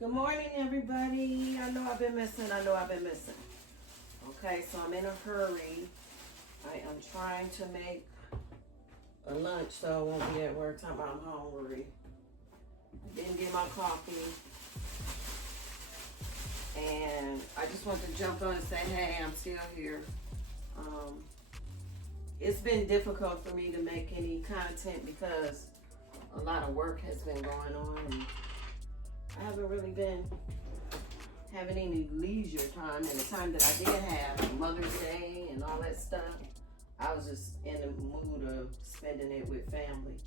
Good morning, everybody. I know I've been missing. Okay, so I'm in a hurry. I am trying to make a lunch so I won't be at work time I'm hungry. I didn't get my coffee. And I just want to jump on and say, hey, I'm still here. It's been difficult for me to make any content because a lot of work has been going on. And I haven't really been having any leisure time, and the time that I did have, Mother's Day and all that stuff, I was just in the mood of spending it with family.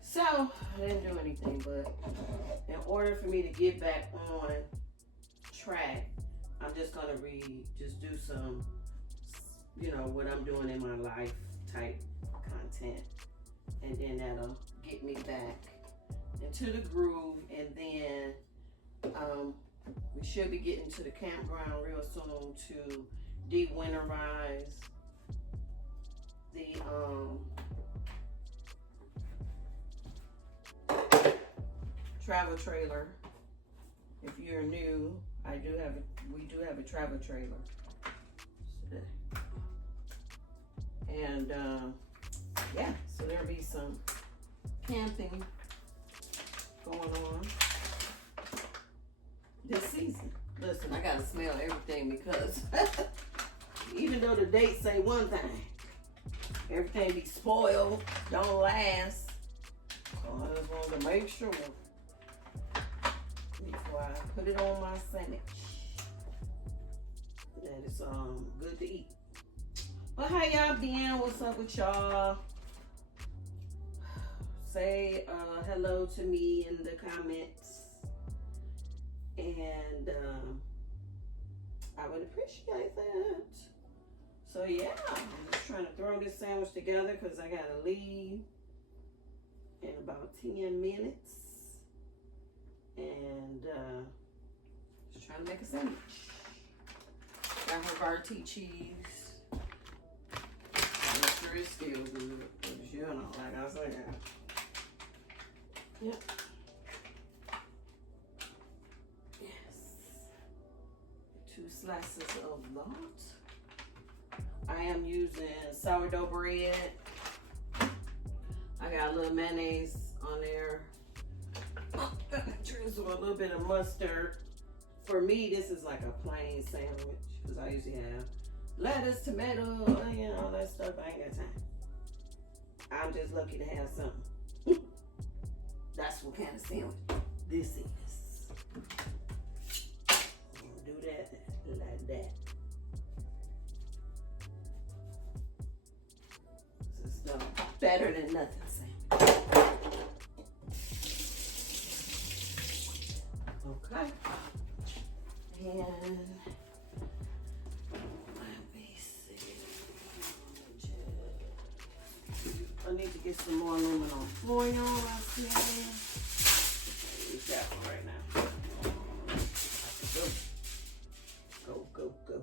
So I didn't do anything, but in order for me to get back on track, I'm just gonna just do some, what I'm doing in my life type content, and then that'll get me back into the groove. And then we should be getting to the campground real soon to de-winterize the travel trailer. If you're new, we do have a travel trailer. And yeah, so there'll be some camping going on this season. Listen, I gotta smell everything because even though the dates say one thing, everything be spoiled, don't last. So I just wanted to make sure before I put it on my sandwich that it's good to eat. But how y'all been? What's up with y'all? Say hello to me in the comments, and I would appreciate that. So yeah, I'm just trying to throw this sandwich together because I gotta leave in about 10 minutes, and just trying to make a sandwich. Got Havarti cheese. I'm sure it's still good, because like I said. Yep. Yes. 2 slices of that. I am using sourdough bread. I got a little mayonnaise on there. Drizzle a little bit of mustard. For me, this is like a plain sandwich, because I usually have lettuce, tomato, onion, all that stuff. I ain't got time. I'm just lucky to have something. That's what kind of sandwich this is. We'll do that like that. This is better than nothing sandwich. Okay. And let me see. I need to get some more aluminum foil out here. Use that one right now. Go, go, go.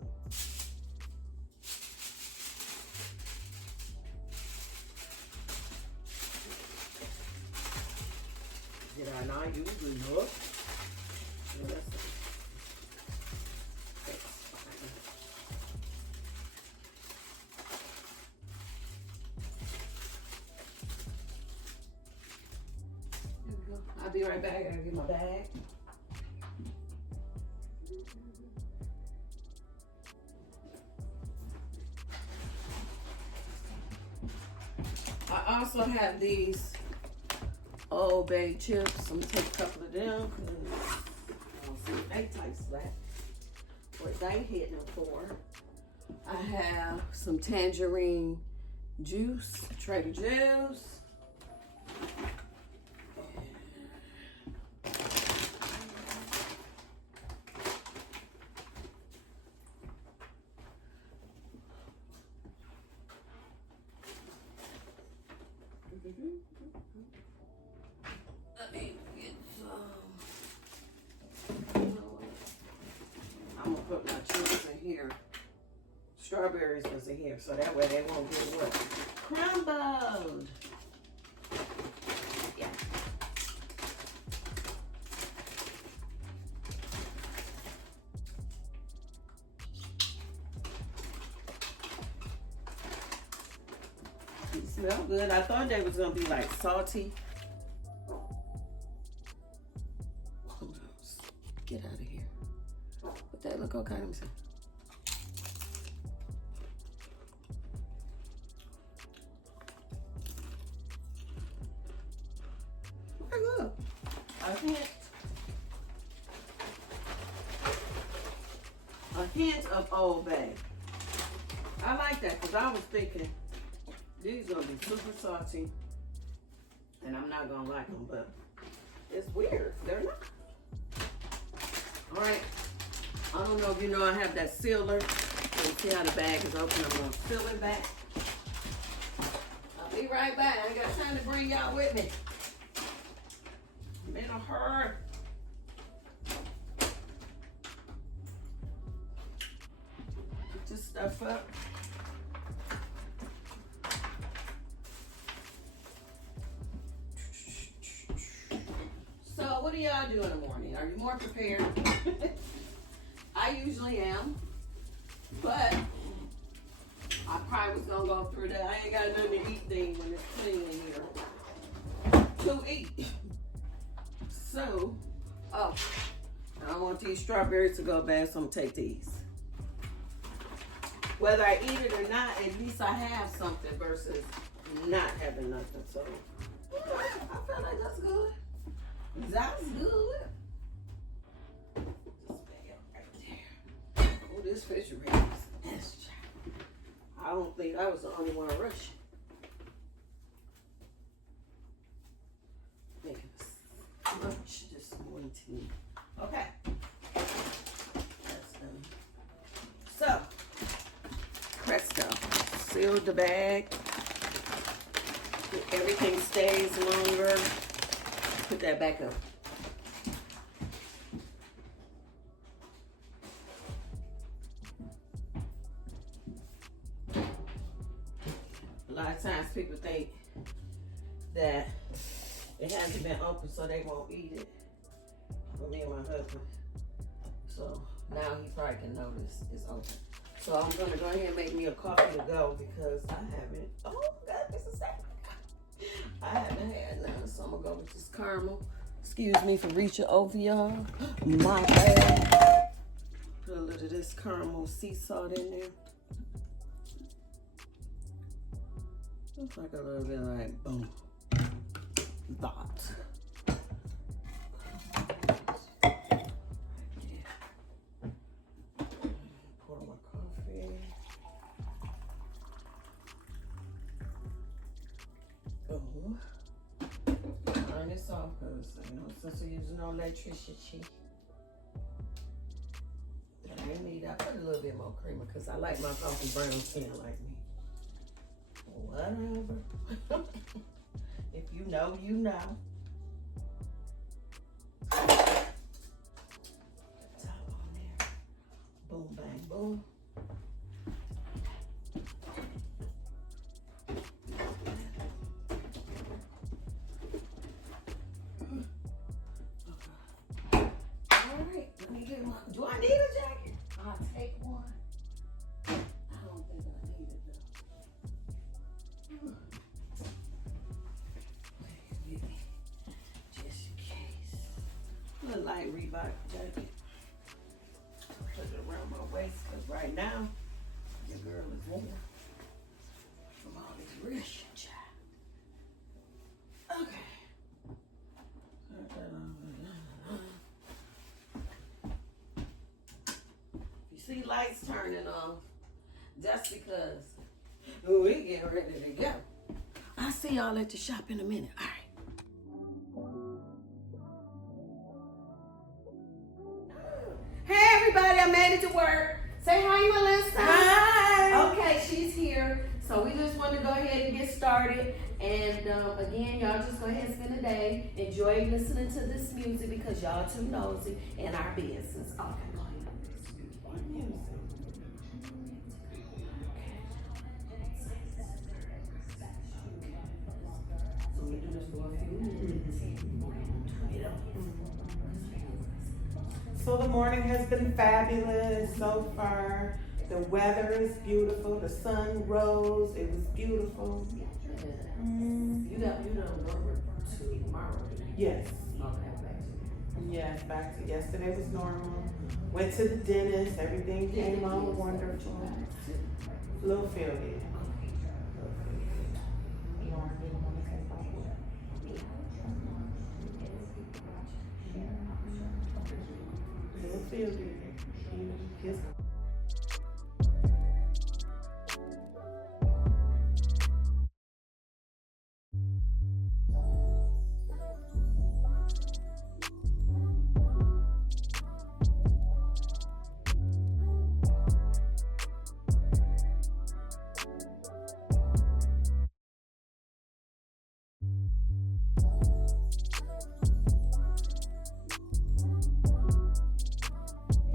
Did I not use enough? That's fine. I'll be right back. I gotta get my bag. I also have these Old Bay chips. I'm gonna take a couple of them. I'll see if they taste that. What they hitting them for. I have some tangerine juice, Trader Joe's. Let me get some. I'm gonna put my chips in here. Strawberries was in here, so that way they won't get what? Crumbled. Yeah. smell good. I thought they was gonna be like salty. Hold on. Get out of here. But that look okay. Let me see. Pretty good. A hint of Old Bay. I like that because I was thinking these gonna be super salty, and I'm not gonna like them, but it's weird. They're not. All right. I don't know if you know I have that sealer. You see how the bag is open. I'm gonna seal it back. I'll be right back. I ain't got time to bring y'all with me. I'm in a hurry. Put this stuff up. So what do y'all do in the morning? Are you more prepared? I usually am, but I probably was gonna go through that. I ain't got nothing to eat thing when it's clean in here to eat. So, I don't want these strawberries to go bad, so I'm gonna take these. Whether I eat it or not, at least I have something versus not having nothing. So, I feel like that's good. That's good. This bag right there. Oh, this refrigerator is a mess, child. I don't think I was the only one rushing. Making a lunch this morning. Okay. That's done. So, presto. Sealed the bag. Everything stays longer. Put that back up. A lot of times people think that it hasn't been open so they won't eat it. For me and my husband. So now he probably can notice it's open. So I'm gonna go ahead and make me a coffee to go because I haven't, oh God, this is sad. I haven't had none, so I'm gonna go with this caramel. Excuse me for reaching over y'all. My bad. Put a little of this caramel sea salt in there. Looks like a little bit like boom. That. Pour my coffee. Boom. Turn this off because, since we're using no electricity, I need, I put a little bit more creamer because I like my coffee brown skin like me. Whatever. If you know, you know. Top on there. Boom, bang, boom. Alright, let me get one. Do I need a jacket? I'll take one. I don't think I need it though. Just in case. A little light Reebok jacket. Put it around my waist because right now, your girl is warm from all this rushing, child. Okay. You see lights turning off, that's because we getting ready to go. I'll see y'all at the shop in a minute. All right. Hey everybody, I made it to work. Say hi, Melissa. Hi. Okay, she's here. So we just want to go ahead and get started. And again, y'all just go ahead and spend the day. Enjoy listening to this music because y'all too nosy in our business. Okay, go ahead. What music? So we do this for a few minutes. So the morning has been fabulous so far. The weather is beautiful. The sun rose. It was beautiful. You don't go to tomorrow. Yes. Okay, back to Yes, back to yesterday was normal. Went to the dentist, everything came out wonderful. Little feel good. Little feel good. Kiss.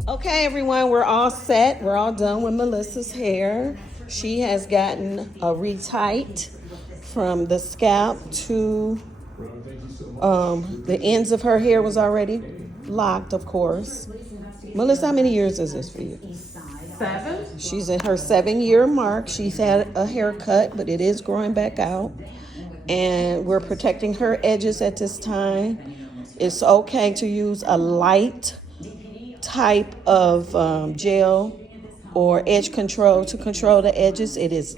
Okay, everyone, we're all set. We're all done with Melissa's hair. She has gotten a retight from the scalp to the ends of her hair was already locked, of course. Melissa, how many years is this for you? 7. She's in her 7-year mark. She's had a haircut, but it is growing back out. And we're protecting her edges at this time. It's okay to use a light type of gel or edge control to control the edges. It is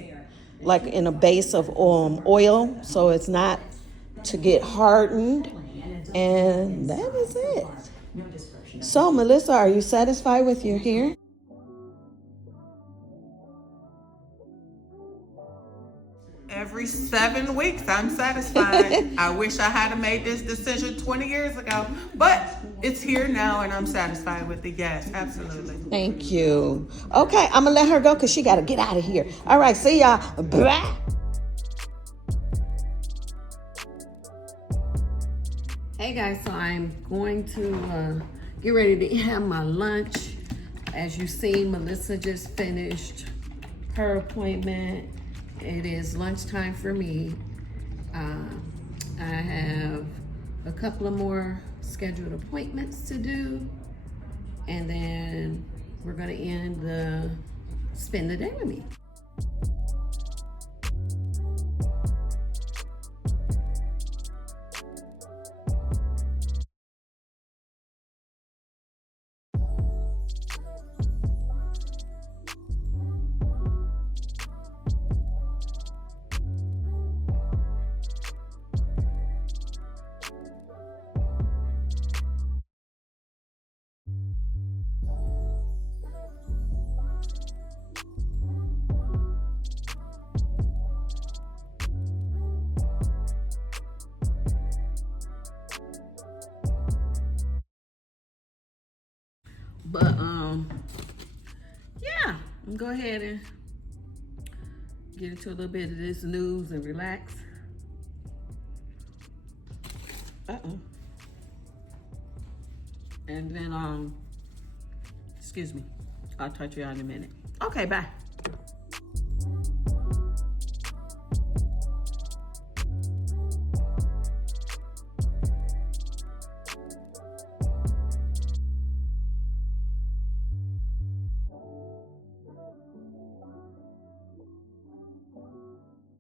like in a base of oil, so it's not to get hardened. And that is it. So, Melissa, are you satisfied with your hair? Every 7 weeks, I'm satisfied. I wish I had made this decision 20 years ago, but it's here now and I'm satisfied with it. Yes, absolutely. Thank you. Okay, I'm gonna let her go because she gotta get out of here. All right, see y'all. Bye. Hey guys, so I'm going to get ready to have my lunch. As you see, Melissa just finished her appointment. It is lunchtime for me. I have a couple of more scheduled appointments to do, and then we're gonna spend the day with me. But yeah, go ahead and get into a little bit of this news and relax. And then excuse me, I'll touch you on in a minute. Okay, bye.